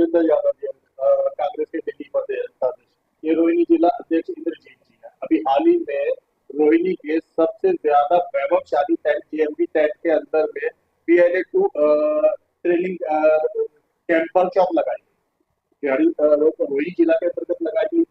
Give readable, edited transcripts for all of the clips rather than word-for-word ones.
देवेंद्र यादव जी, कांग्रेस के दिल्ली प्रदेश अध्यक्ष, ये रोहिणी जिला अध्यक्ष इंद्रजीत जी है। अभी हाल ही में रोहिणी के सबसे ज्यादा वैभवशाली टेंट जेएमबी टेंट के अंदर में पीएलए 2 ट्रेनिंग कैंप वर्कशॉप लगाई रोहिणी जिला के अंतर्गत लगाई गई।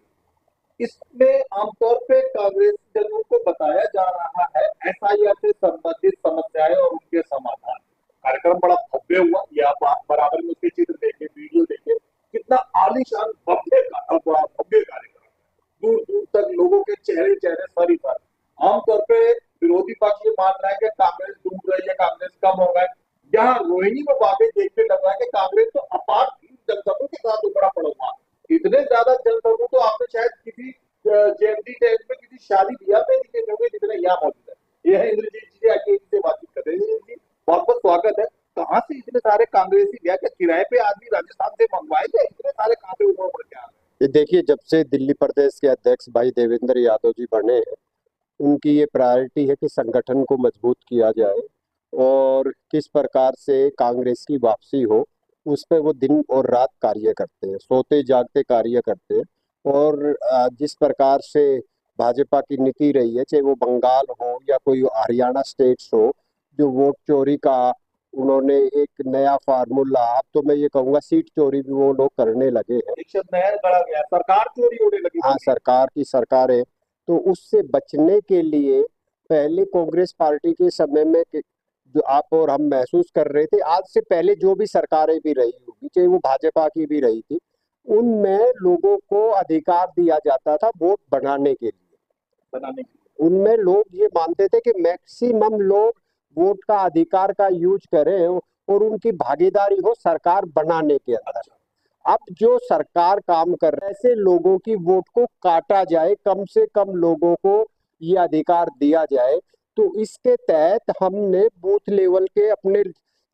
इसमें आमतौर पे कांग्रेस जनों को बताया जा रहा है एसआईआर से संबंधित समस्याएं और उनके समाधान। कार्यक्रम बड़ा भव्य हुआ, या बराबर में उसके चित्र देखे, वीडियो देखे, कितना आलीशान भव्य कार्यक्रम, दूर दूर तक लोगों के चेहरे चेहरे सर ही सर। आमतौर पे विरोधी पक्ष ये मान रहा है कि कांग्रेस डूब रही है, कांग्रेस कम हो गए। यहाँ रोहिणी में वाकई देखने लग रहा है कि कांग्रेस तो अपार जनसमूह के साथ उभरा पड़ा हुआ। इतने ज्यादा जनसमूह तो आपने शायद किसी जेएमडी टेस्ट में किसी शादी ब्याह में नहीं देखे होंगे जितने यहाँ मौजूद है। यह इंद्रजीत जी आके इनसे बातचीत कर रहे हैं। इंद्रजीत जी, बहुत बहुत स्वागत है। कहाँ से इतने सारे कांग्रेसी गया, क्या किराए पे आदमी राजस्थान से मंगवाए थे? इतने सारे कहाँ से उमड़ पड़ के आ रहे? ये देखिए, जब से दिल्ली प्रदेश के अध्यक्ष भाई देवेंद्र यादव जी बने हैं, उनकी ये प्रायोरिटी है कि संगठन को मजबूत किया जाए और किस प्रकार से कांग्रेस की वापसी हो, उस पर वो दिन और रात कार्य करते हैं, सोते जागते कार्य करते हैं। और जिस प्रकार से भाजपा की नीति रही है, चाहे वो बंगाल हो या कोई हरियाणा स्टेट्स हो, जो वोट चोरी का उन्होंने एक नया फार्मूला, अब तो मैं ये कहूँगा सीट चोरी भी वो लोग करने लगे हैं। एक शब्द नया गढ़ा गया, सरकार चोरी होने लगी। हाँ, सरकार की सरकार है। तो उससे बचने के लिए पहले कांग्रेस पार्टी के समय में जो आप और हम महसूस कर रहे थे, आज से पहले जो भी सरकारें भी रही होगी, चाहे वो भाजपा की भी रही थी, उनमें लोगों को अधिकार दिया जाता था वोट बनाने के लिए। उनमें लोग ये मानते थे कि मैक्सिमम लोग वोट का अधिकार का यूज करें और उनकी भागीदारी हो सरकार बनाने के अंदर। अब जो सरकार काम कर रहे, ऐसे लोगों की वोट को काटा जाए, कम से कम लोगों को ये अधिकार दिया जाए। तो इसके तहत हमने बूथ लेवल के अपने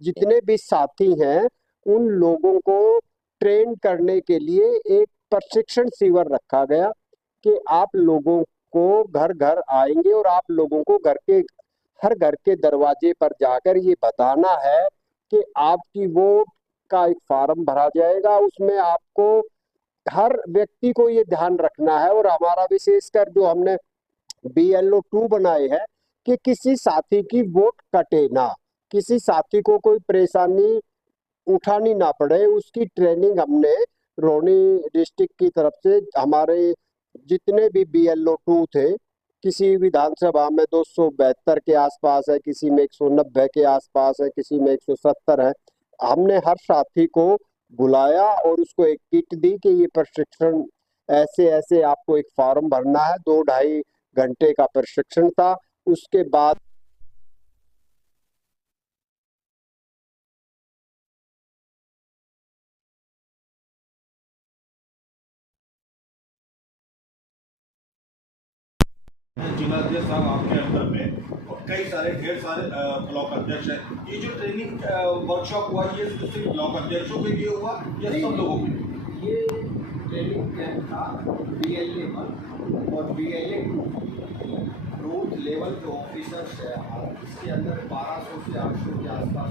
जितने भी साथी हैं, उन लोगों को ट्रेन करने के लिए एक प्रशिक्षण शिविर रखा गया कि आप लोगों को घर घर आएंगे और आप लोगों को हर घर के दरवाजे पर जाकर ये बताना है कि आपकी वोट का एक फॉर्म भरा जाएगा। उसमें आपको हर व्यक्ति को ये ध्यान रखना है, और हमारा विशेषकर जो हमने BLO 2 बनाए हैं कि किसी साथी की वोट कटे ना, किसी साथी को कोई परेशानी उठानी ना पड़े, उसकी ट्रेनिंग हमने रोहिणी डिस्ट्रिक्ट की तरफ से हमारे जितने भी BLO 2 थे, किसी विधानसभा में 272 के आसपास है, किसी में 190 के आसपास है, किसी में 170 है, हमने हर साथी को बुलाया और उसको एक किट दी कि ये प्रशिक्षण ऐसे ऐसे आपको एक फॉर्म भरना है। 2-2.5 घंटे का प्रशिक्षण था। उसके बाद जिला अध्यक्ष साहब आपके अंदर में और कई सारे ढेर सारे ब्लॉक अध्यक्ष हैं। ये जो ट्रेनिंग वर्कशॉप हुआ, ये सिर्फ ब्लॉक अध्यक्षों के लिए हुआ या सब लोगों के लिए? ये ट्रेनिंग कैंप था BLA 1 और BLA 2 बूथ लेवल के ऑफिसर्स है। इसके अंदर 1200 से 800 के आसपास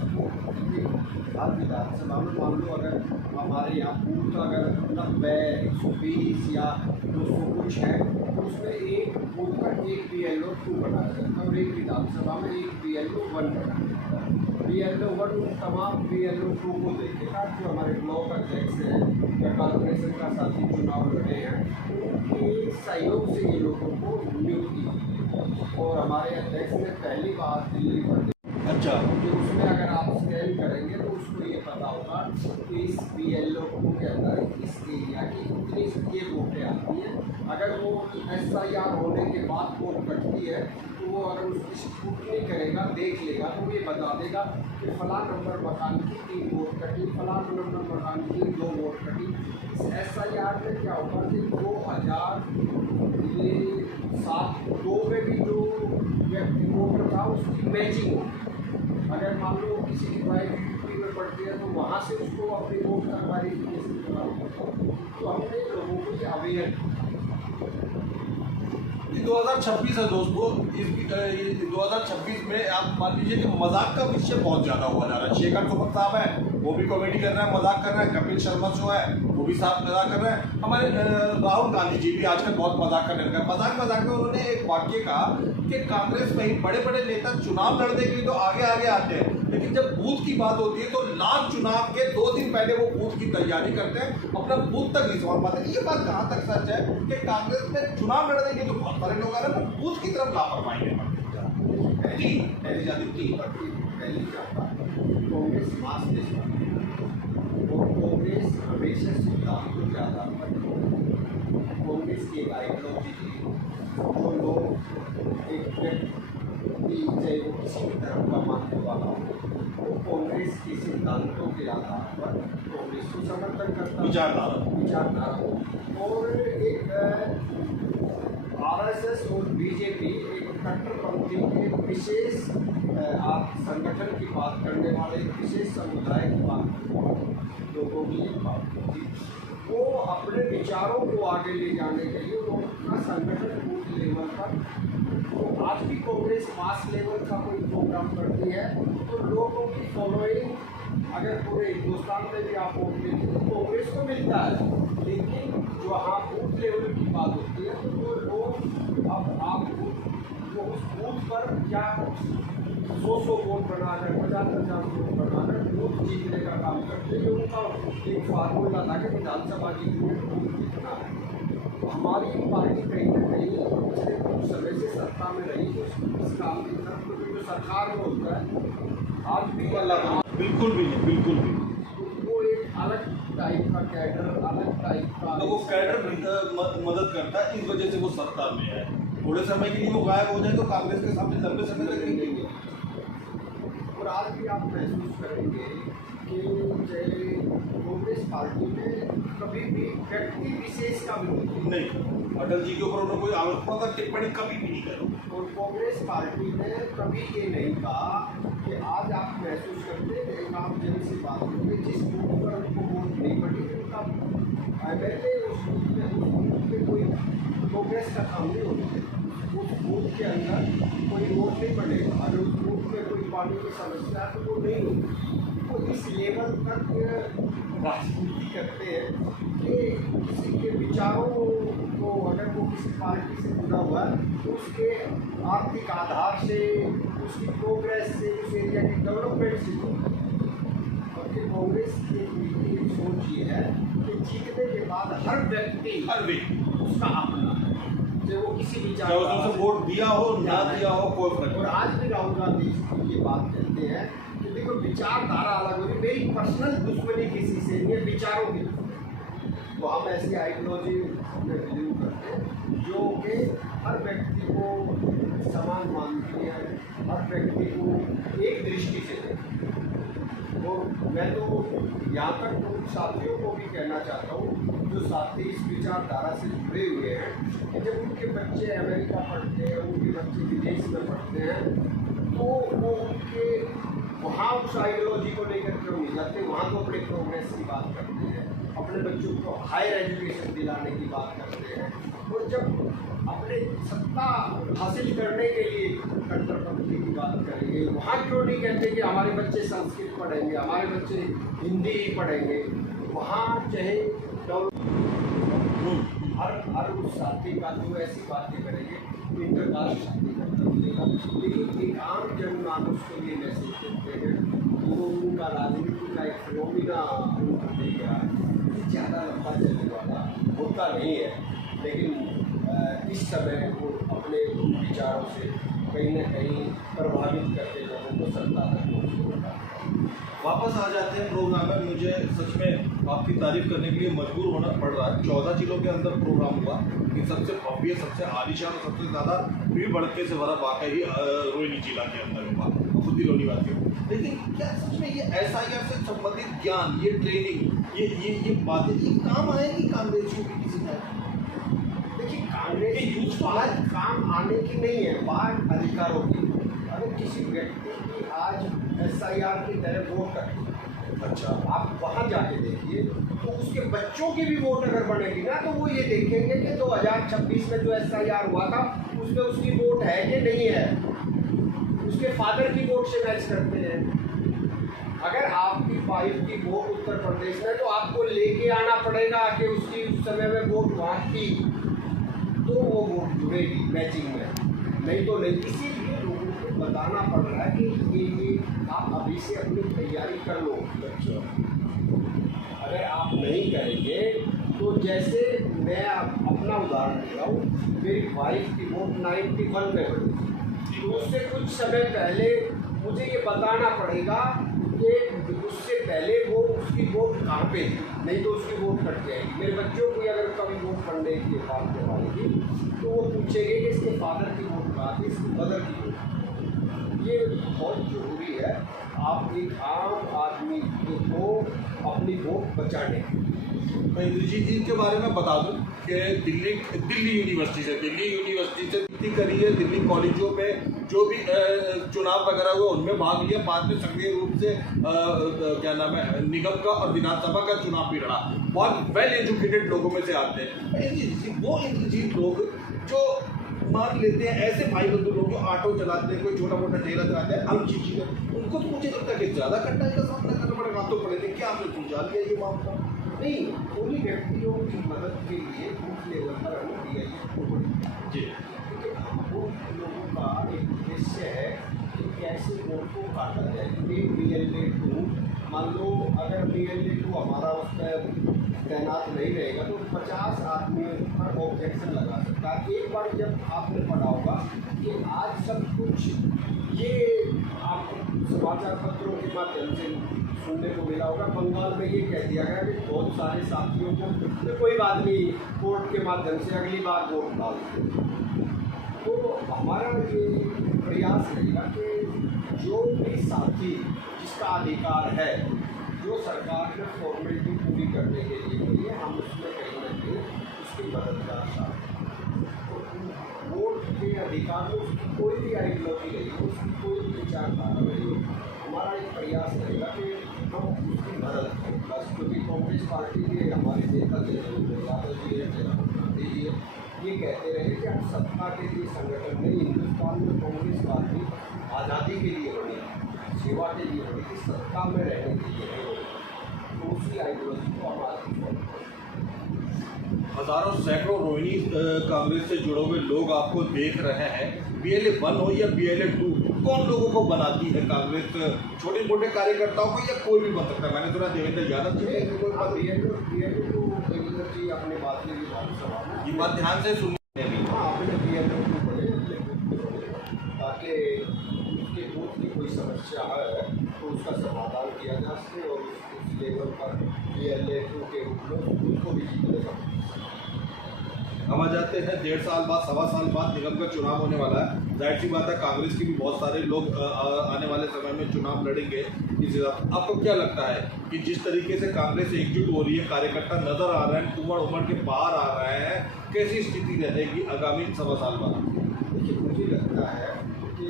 हर विधानसभा में मान लो अगर हमारे यहाँ बूथ अगर 90, 120 या 200 कुछ है, तो उसमें एक बूथ पर एक BLO 2 बनाया जाता है और एक विधानसभा में एक BLO 1 बनाया जाता है। BLO 1 तमाम BLO 2 को देखेगा जो हमारे ब्लॉक अध्यक्ष हैं या कॉर्पोरेशन का साथी चुनाव लड़े हैं, उनके सहयोग से ये लोगों को नियुक्ति। और हमारे अध्यक्ष ने पहली बार दिल्ली पर अच्छा, तो उसमें अगर आप स्कैन करेंगे तो उसको ये पता होगा कि इस BLO 2 के अंदर इस एरिया की इतनी ये वोटें आती हैं। अगर वो SIR होने के बाद वोट कटती है तो वो अगर उसकी स्क्रूटनी करेगा, देख लेगा, तो ये बता देगा कि फलां नंबर मकान की 3 वोट कटी, फलां नंबर मकान की 2 वोट कटी। इस SIR में क्या होगा कि 2007 में भी जो व्यक्ति वोटर था उसकी मैचिंग होगी। अगर मान लो किसी की वाइफ यूपी में पड़ती है तो वहाँ से उसको अपनी वोट का वेरिफिकेशन करना। तो हमने लोगों को ये अवेयर 2026 है दोस्तों। इस 2026 में आप मान लीजिए कि मजाक का विषय बहुत ज़्यादा हुआ जा रहा है। शेखर सुमन साहब है, वो भी कॉमेडी कर रहा है, मजाक कर रहा है। कपिल शर्मा जो है वो भी साथ मजाक कर रहा है। हमारे राहुल गांधी जी भी आजकल बहुत मजाक करने लगे। मजाक में उन्होंने एक वाक्य कहा कि कांग्रेस में ही बड़े बड़े नेता चुनाव लड़ने के लिए तो आगे आगे आते हैं, लेकिन जब बूथ की बात होती है तो लाख चुनाव के 2 दिन पहले वो बूथ की तैयारी करते हैं, अपना बूथ तक नहीं संभाल पाते। ये बात कहाँ तक सच है कि कांग्रेस में चुनाव लड़ने के लिए तो बहुत सारे लोग आ रहे हैं, पर बूथ की तरफ लापरवाही है। पहली कांग्रेस मास और कांग्रेस हमेशा सिद्धांतों के आधार पर कांग्रेस की एक आइडियोलॉजी थी जो लोग एक व्यक्ति चाहे वो किसी भी धर्म का मानने वाला हो, वो कांग्रेस के सिद्धांतों के आधार पर कांग्रेस को समर्थन करता विचारधारा और एक आरएसएस और बीजेपी एक कट्टरपंथी एक विशेष संगठन की बात करने वाले एक विशेष समुदाय की बात करने वाले लोगों की एक बात थी। वो अपने विचारों को आगे ले जाने के लिए वो अपना संगठन बूथ लेवल पर, तो आज भी कांग्रेस मास लेवल का कोई प्रोग्राम करती है तो लोगों की फॉलोइंग अगर पूरे हिंदुस्तान में भी आप वोट देते तो कांग्रेस को मिलता है, लेकिन जो हाँ बूथ लेवल की बात होती है तो वो लोग अब आप वो उस बूथ पर क्या 100 वोट बनाकर 50 वोट बनाकर बूथ जीतने का काम करते हैं। उनका एक फार्मूला था कि विधानसभा जीतने में बूथ जीतना है। तो हमारी पार्टी कहीं ना कहीं पिछले कुछ समय से सत्ता में रही तो इस काम की तरफ जो सरकार में होता है आज भी अलग बिल्कुल भी नहीं, बिल्कुल भी वो एक अलग टाइप का कैडर, अलग टाइप का तो वो कैडर मदद करता है, इस वजह से वो सत्ता में है। थोड़े समय के लिए वो गायब हो जाए तो कांग्रेस के सामने लंबे समय तक नहीं। और आज भी आप महसूस करेंगे कि कांग्रेस पार्टी में कभी भी व्यक्ति विशेष का विरोध नहीं, अटल जी के ऊपर उन्होंने कोई आलोचनात्मक टिप्पणी कभी भी नहीं करी। और कांग्रेस पार्टी ने कभी ये नहीं कहा कि आज आप महसूस करते हैं एक आम जन से बात करेंगे जिस बूथ पर उनको वोट नहीं पड़ी उनका एमएलए उस बूथ में कोई कांग्रेस का काम नहीं होता। उस बूथ के अंदर कोई वोट नहीं पड़ेगा, अगर उस बूथ में कोई पानी की समस्या है तो वो नहीं होगी। तो इस लेवल तक राजनीति करते हैं कि किसी के विचारों को अगर वो किसी पार्टी से जुड़ा हुआ है तो उसके आर्थिक आधार से, उसकी प्रोग्रेस से, उस एरिया की डेवलपमेंट से और फिर कांग्रेस की सोच ये है कि जीतने के बाद हर व्यक्ति उसका अपना है, चाहे वो किसी विचार उसने वोट दिया हो ना दिया हो कोई फर्क। और आज भी राहुल गांधी ये बात कहते हैं कि देखो विचारधारा अलग होगी, मेरी पर्सनल दुश्मनी किसी से नहीं है, विचारों की। तो हम ऐसी आइडियोलॉजी में बिलीव करते हैं जो कि हर व्यक्ति को समान मानती है, हर व्यक्ति को एक दृष्टि से देखती है। तो मैं तो यहाँ तक उन साथियों को भी कहना चाहता हूँ जो साथी इस विचारधारा से जुड़े हुए हैं कि जब उनके बच्चे अमेरिका पढ़ते हैं, उनके बच्चे विदेश में पढ़ते हैं तो वो उनके वहाँ उस आइडियोलॉजी को लेकर क्यों नहीं जाते, वहाँ तो अपने प्रोग्रेस की बात करते हैं, अपने बच्चों को हायर एजुकेशन दिलाने की बात करते हैं। और जब अपने सत्ता हासिल करने के लिए कट्टरपंथी की बात करेंगे, वहाँ क्यों नहीं कहते कि हमारे बच्चे संस्कृत पढ़ेंगे, हमारे बच्चे हिंदी ही पढ़ेंगे। वहाँ चाहे हर उस साथी का जो ऐसी बातें करेंगे इंटरकास्ट शादी करना मिलेगा, लेकिन एक आम जनमानस को ये मैसेज देते हैं वो उनका राजनीति का एक फिनोमिना देगा ज़्यादा लंबा चलने वाला होता नहीं है, लेकिन इस समय वो अपने विचारों से कहीं न कहीं प्रभावित करके लोगों को सत्ता तक पहुँचने। वापस आ जाते हैं प्रोग्राम में। मुझे सच में आपकी तारीफ करने के लिए मजबूर होना पड़ रहा है। 14 जिलों के अंदर प्रोग्राम हुआ, लेकिन सबसे भव्य, सबसे आलीशान और सबसे ज़्यादा भीड़ भड़के से भरा वाकई रोहिणी जिला के अंदर हुआ, खुद ही लोनी वासी। लेकिन क्या सच में ये SIR से संबंधित ज्ञान, ये ट्रेनिंग, ये बातें ये काम आएगी कांग्रेसियों की किसी तरह? देखिए कांग्रेस की यूथ बात काम आने की नहीं है, बात अधिकारों की। अगर किसी व्यक्ति की आज SIR की तरह वोट करती, अच्छा आप वहाँ जाके देखिए तो उसके बच्चों की भी वोट अगर बढ़ेगी ना तो वो ये देखेंगे कि 2026 में जो SIR हुआ था उसमें उसकी वोट है कि नहीं है, उसके फादर की वोट से मैच करते हैं। अगर आपकी वाइफ की वोट उत्तर प्रदेश में, तो आपको लेके आना पड़ेगा कि उसकी उस समय में वोट वहाँ की, तो वो वोट जुड़ेगी मैचिंग में, नहीं तो नहीं। इसीलिए लोगों को बताना पड़ रहा है कि ये आप अभी से अपनी तैयारी कर लो बच्चों। अगर आप नहीं करेंगे तो जैसे मैं अपना उदाहरण दे रहा हूँ, मेरी वाइफ की वोट 91 में पड़ी, तो उससे कुछ समय पहले मुझे ये बताना पड़ेगा कि उससे पहले वो उसकी वोट कहाँ पे थी, नहीं तो उसकी वोट कट जाएगी। मेरे बच्चों को अगर कभी वोट पढ़ने की बात करवाएगी तो वो पूछेंगे कि इसके फादर की वोट कहाँ थी, इसकी मदर की वोट। ये बहुत ज़रूरी है आप एक आम आदमी को अपनी वोट बचाने। मैं इंद्रजीत जी के बारे में बता दूं कि दिल्ली यूनिवर्सिटी से इतनी करी है, दिल्ली कॉलेजों में जो भी चुनाव वगैरह हुए उनमें भाग लिया, बाद में सक्रिय रूप से क्या नाम है निगम का और विधानसभा का चुनाव भी लड़ा। बहुत वेल एजुकेटेड लोगों में से आते हैं वो इंद्रजीत लोग जो मान लेते हैं, ऐसे भाई बंधु लोग जो ऑटो चलाते हैं, कोई छोटा मोटा ठेला चलाते हैं, अब चीज उनको तो मुझे लगता है कि ज़्यादा कठिनाई का सामना करना पड़ेगा। आप तो पढ़े थे, क्या आपने सुलझा लिया ये मामला? नहीं, उन्हीं व्यक्तियों की मदद के लिए बूथ लेवल पर हमें दिया जी, क्योंकि हमको लोगों का एक उद्देश्य है कि कैसे वोट को काटा जाए। BLA-2 मान लो, अगर BLA-2 हमारा उस पर तैनात नहीं रहेगा तो 50 आदमी पर ऑब्जेक्शन लगा सकता है। एक बार जब आपने पढ़ा होगा कि आज सब कुछ ये आपको समाचार पत्रों के माध्यम से सुनने को मिला होगा, बंगाल में ये कह दिया गया कि बहुत सारे साथियों को कोई बात नहीं, कोर्ट के माध्यम से अगली बार वोट डाल दें। तो हमारा ये प्रयास रहेगा कि जो भी साथी जिसका अधिकार है, जो सरकार ने फॉर्मेलिटी पूरी करने के लिए कही है, हम उसमें कहीं ना कहीं उसकी मददगार साथ। तो वोट के अधिकार में उसकी कोई भी आइडियोलॉजी नहीं हो, उसकी कोई भी विचारधारा नहीं हो, हमारा एक प्रयास रहेगा कि हम उसकी मदद करें बस। क्योंकि कांग्रेस पार्टी के हमारे नेता यादव जी है, गांधी जी है, ये कहते रहे कि हम सत्ता के लिए संगठन नहीं, हिंदुस्तान में कांग्रेस पार्टी आज़ादी के लिए बनी, सेवा के लिए बनी थी, सत्ता में रहने के लिए नहीं बनी। तो उसी आइडियोलॉजी को हम आगे हजारों सैकड़ों रोहिणी कांग्रेस से जुड़े हुए लोग आपको देख रहे हैं। BLA-1 हो या BLA-2, कौन लोगों को बनाती है कांग्रेस? छोटे मोटे कार्यकर्ताओं को या कोई भी बन सकता है? मैंने सुना देवेंद्र यादव जी जी अपने बात में ये बात ध्यान से सुनिए भी। हाँ, आपने BLA-2 पढ़े, ताकि उसके बूथ की कोई समस्या है तो उसका समाधान किया जा सके और उस लेवल पर BLA-2 के रूप में उनको भी जीतने का। हम आ जाते हैं 1.5 साल बाद, 1.25 साल बाद निगम का चुनाव होने वाला है। जाहिर सी बात है कांग्रेस के भी बहुत सारे लोग आने वाले समय में चुनाव लड़ेंगे। इस हिसाब आपको क्या लगता है कि जिस तरीके से कांग्रेस एकजुट हो रही है, कार्यकर्ता नजर आ रहे हैं, उमड़ के बाहर आ रहे हैं, कैसी स्थिति रहेगी आगामी 1.25 साल बाद? देखिए, मुझे लगता है कि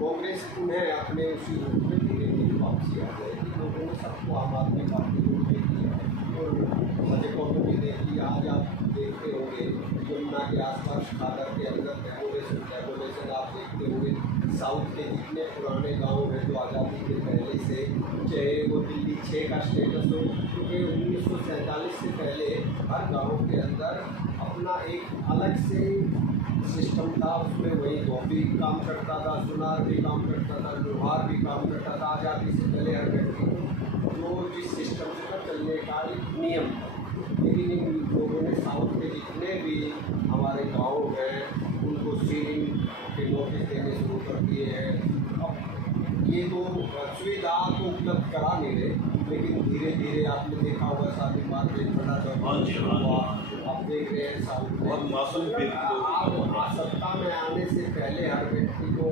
कांग्रेस उन्हें अपने उसी रूप में धीरे धीरे वापसी आ जाएगी। लोगों ने सबको आम आदमी पार्टी को दे दिया और भाजपा को भी दे दिया। आज आप देखते होंगे यमुना के आसपास खादर के अंदर डेमोलेशन आप देखते होंगे। साउथ के जितने पुराने गांव हैं जो आज़ादी के पहले से, चाहे वो दिल्ली 6 का स्टेटस हो, क्योंकि 1947 से पहले हर गांव के अंदर अपना एक अलग से सिस्टम था। उसमें वही धोबी काम करता था, सुनार भी काम करता था, लोहार भी काम करता था। आज़ादी से पहले हर व्यक्ति को जो जिस सिस्टम से चलने का एक नियम था। लेकिन इन लोगों ने साउथ के जितने भी हमारे गांव हैं उनको सीलिंग के नोटिस देने शुरू कर दिए हैं। अब ये तो सुविधा तो उपलब्ध करा नहीं रहे, लेकिन धीरे धीरे आपने देखा होगा शादी मार्केट बना हुआ, आप देख रहे हैं साउथ में। आप सत्ता में आने से पहले हर व्यक्ति को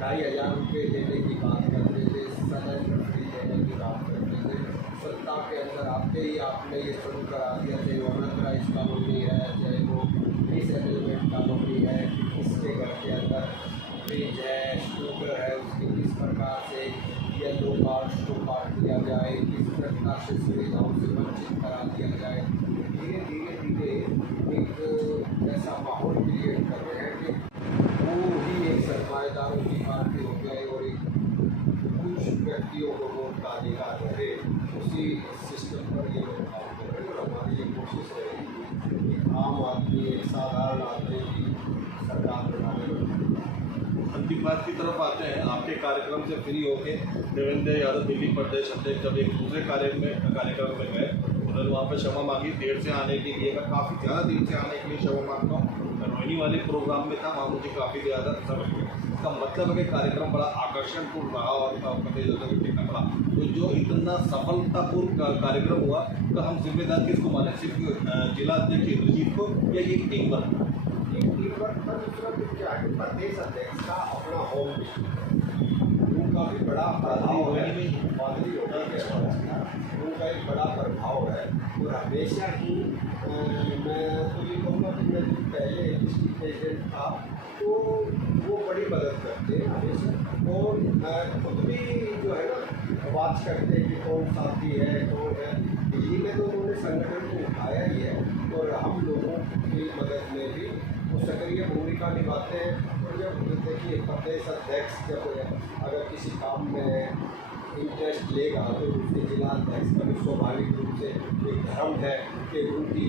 2,500 रुपये देने की बात करते थे, सिलेंडर फ्री देने की बात करते थे। सत्ता के अंदर आते ही आपने ये शुरू करा दिया, चाहे वो अनथराइज कॉलोनी है, चाहे वो डिसेटलमेंट कॉलोनी है, इसके घर के अंदर फ्रिज है, शुगर है, उसके किस प्रकार से येलो कार्ड्स को काट दिया जाए, किस प्रकार से सुविधाओं से वंचित करा दिया जाए। धीरे धीरे धीरे एक ऐसा माहौल क्रिएट कर रहे हैं कि वो ही एक सरमाएदारों की पार्टी हो गए और एक कुछ व्यक्तियों को दौरान आपने भी सरकार बनाने में। अंतिम बात की तरफ आते हैं। आपके कार्यक्रम से फ्री होके देवेंद्र यादव दिल्ली प्रदेश अध्यक्ष जब एक दूसरे कार्यक्रम में गए, उन्होंने वहाँ पर क्षमा मांगी देर से आने के लिए। मैं काफ़ी ज़्यादा देर से आने के लिए क्षमा मांगता हूँ। मैं रोहिणी वाले प्रोग्राम में था, वहाँ मुझे काफ़ी ज़्यादा समय लगा। इसका मतलब है कि कार्यक्रम बड़ा आकर्षणपूर्ण रहा और प्रदेश अध्यक्ष टिकट रहा। तो जो इतना सफलतापूर्ण कार्यक्रम हुआ, तो हम जिम्मेदार किसको माने? सिर्फ जिला अध्यक्ष इंद्रजीत को या ये टीम वर्क? क्या है, प्रदेश अध्यक्ष का अपना होम उनका भी बड़ा प्रभाव है, बादली होगा उनका एक बड़ा प्रभाव है। और हमेशा ही मैं तो ये कहूँगा कि मैं जो पहले डिस्ट्रिक्ट प्रेसिडेंट था तो वो बड़ी मदद करते हैं हमेशा। और खुद भी जो है ना बात करते हैं कि कौन साथी है कौन है। दिल्ली में तो उन्होंने संगठन को उठाया ही है और हम लोगों की मदद में भी वो सक्रिय भूमिका निभाते हैं। और जब देखिए प्रदेश अध्यक्ष जब अगर किसी काम में इंटरेस्ट लेगा तो उसके जिला अध्यक्ष का भी स्वाभाविक रूप से एक धर्म है कि उनकी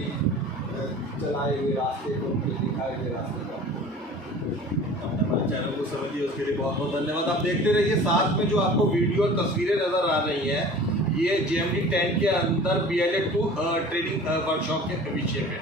चलाए हुए रास्ते को, उनके दिखाए हुए रास्ते का। हमारे चैनल को समझिए, उसके लिए बहुत बहुत धन्यवाद। आप देखते रहिए। साथ में जो आपको वीडियो और तस्वीरें नजर आ रही हैं, ये JMD 10 के अंदर BLA 2 ट्रेनिंग वर्कशॉप के विषय में।